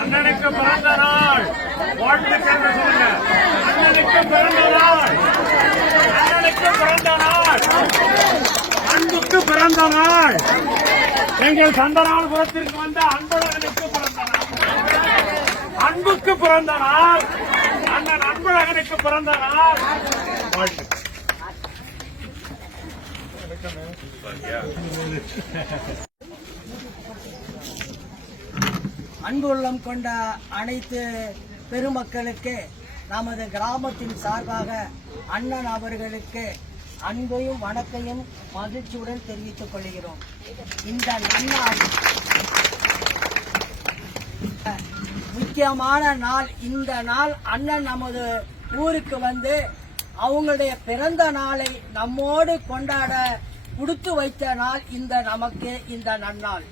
அண்ணனுக்கு பிறந்த நாள். வாழ்த்து வாழ்த்துக்கள் சொல்லுங்க அண்ணனுக்கு பிறந்த நாள். அண்ணனுக்கு பிறந்த நாள். அன்புக்கு பிறந்த நாள். எங்கள் சந்தனாபுரத்திற்கு வந்த அன்பழகனுக்கு பிறந்த நாள். அன்புக்கு பிறந்த நாள். அண்ணன் அன்பழகனுக்கு பிறந்த நாள். வாழ்த்துக்கள். அன்பு உள்ளம் கொண்ட அனைத்து பெருமக்களுக்கு நமது கிராமத்தின் சார்பாக அண்ணன் அவர்களுக்கு அன்பையும் வணக்கையும் மகிழ்ச்சியுடன் தெரிவித்துக் கொள்கிறோம். இந்த நன்னாள் முக்கியமான நாள் இந்த நாள் அண்ணன் நமது ஊருக்கு வந்து அவங்களுடைய பிறந்த நாளை நம்மோடு கொண்டாட கொடுத்து வைத்த நாள் இந்த நமக்கு இந்த நன்னாள்.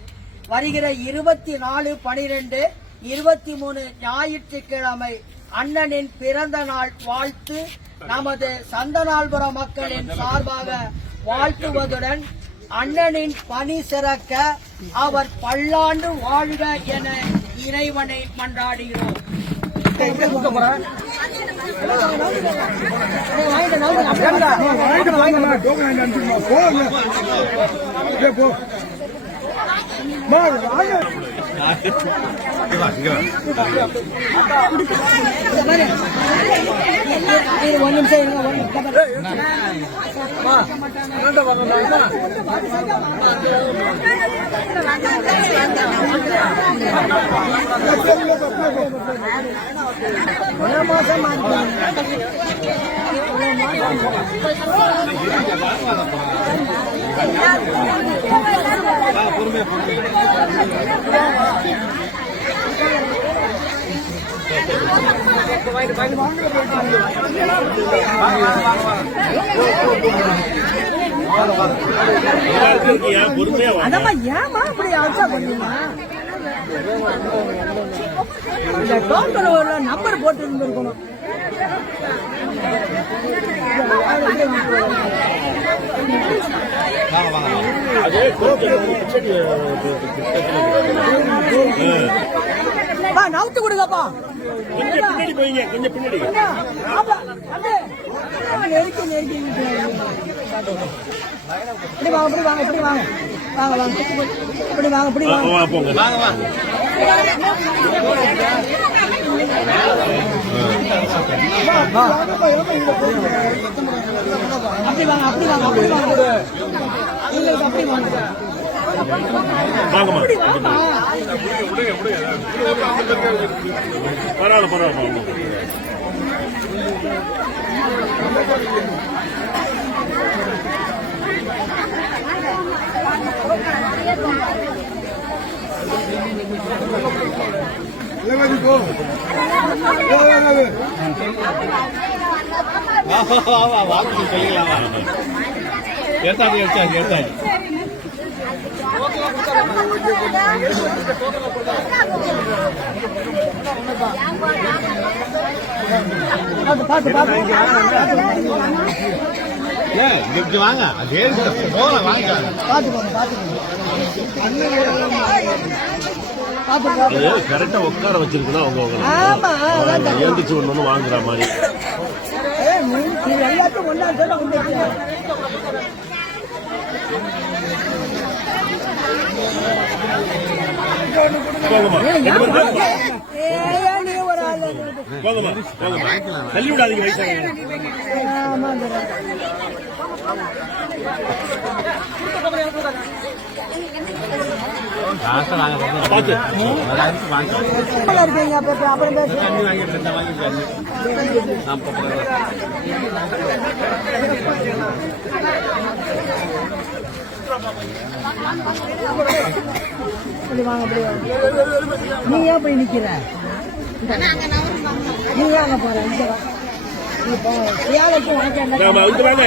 வருகிற இருபத்தி நாலு பனிரெண்டு இருபத்தி மூணு ஞாயிற்றுக்கிழமை அண்ணனின் பிறந்த நாள் வாழ்த்து நமது சந்தனால்புர மக்களின் சார்பாக வாழ்த்துவதுடன் அண்ணனின் பணி சிறக்க அவர் பல்லாண்டு வாழ்க என இறைவனை மன்றாடுகிறோம் இது ஒரு நிமிஷம் இருங்க, ஒரு பொறுமையா அதம்மா ஏமா அப்படி ஆச்சா பண்ணீங்க இந்த டோக்கன் ஒரு நம்பர் போட்டு இருந்திருக்கணும் பா நவுத்து கொடுங்கப்பா. பின்னாடி போய்ங்க கொஞ்சம் பின்னாடி. நெருக்கி நெருக்கி இப்படி வாங்க இப்படி வாங்க இப்படி வாங்க. வாங்க வாங்க. இப்படி வாங்க இப்படி வாங்க. வா, போங்க. அப்படி வாங்க அப்படி வாங்க. அப்படி வாங்க இல்ல அப்படி வாங்க பரவாயில்ல பரவாயில்ல வாக்கு சொல்லிக்கலாம் எடுத்தாச்சு எடுத்தாச்சு எடுத்தாச்சு பார்த்து பார்த்து பார்த்து வாங்க அதே போகலாம் வாங்க பார்த்து போங்க பார்த்து கரெக்டா உட்கார வச்சிருக்கணும் அவங்க அவங்க எழுந்திரிச்சு ஒண்ணு வாங்குற மாதிரி. போங்கம்மா. போங்கம்மா. தள்ளி விடாதீங்க வயசாக வாங்க நீ ஏன் போய் நிக்கிற? நீ ஏன் போற? நாம அதுக்கு வாங்க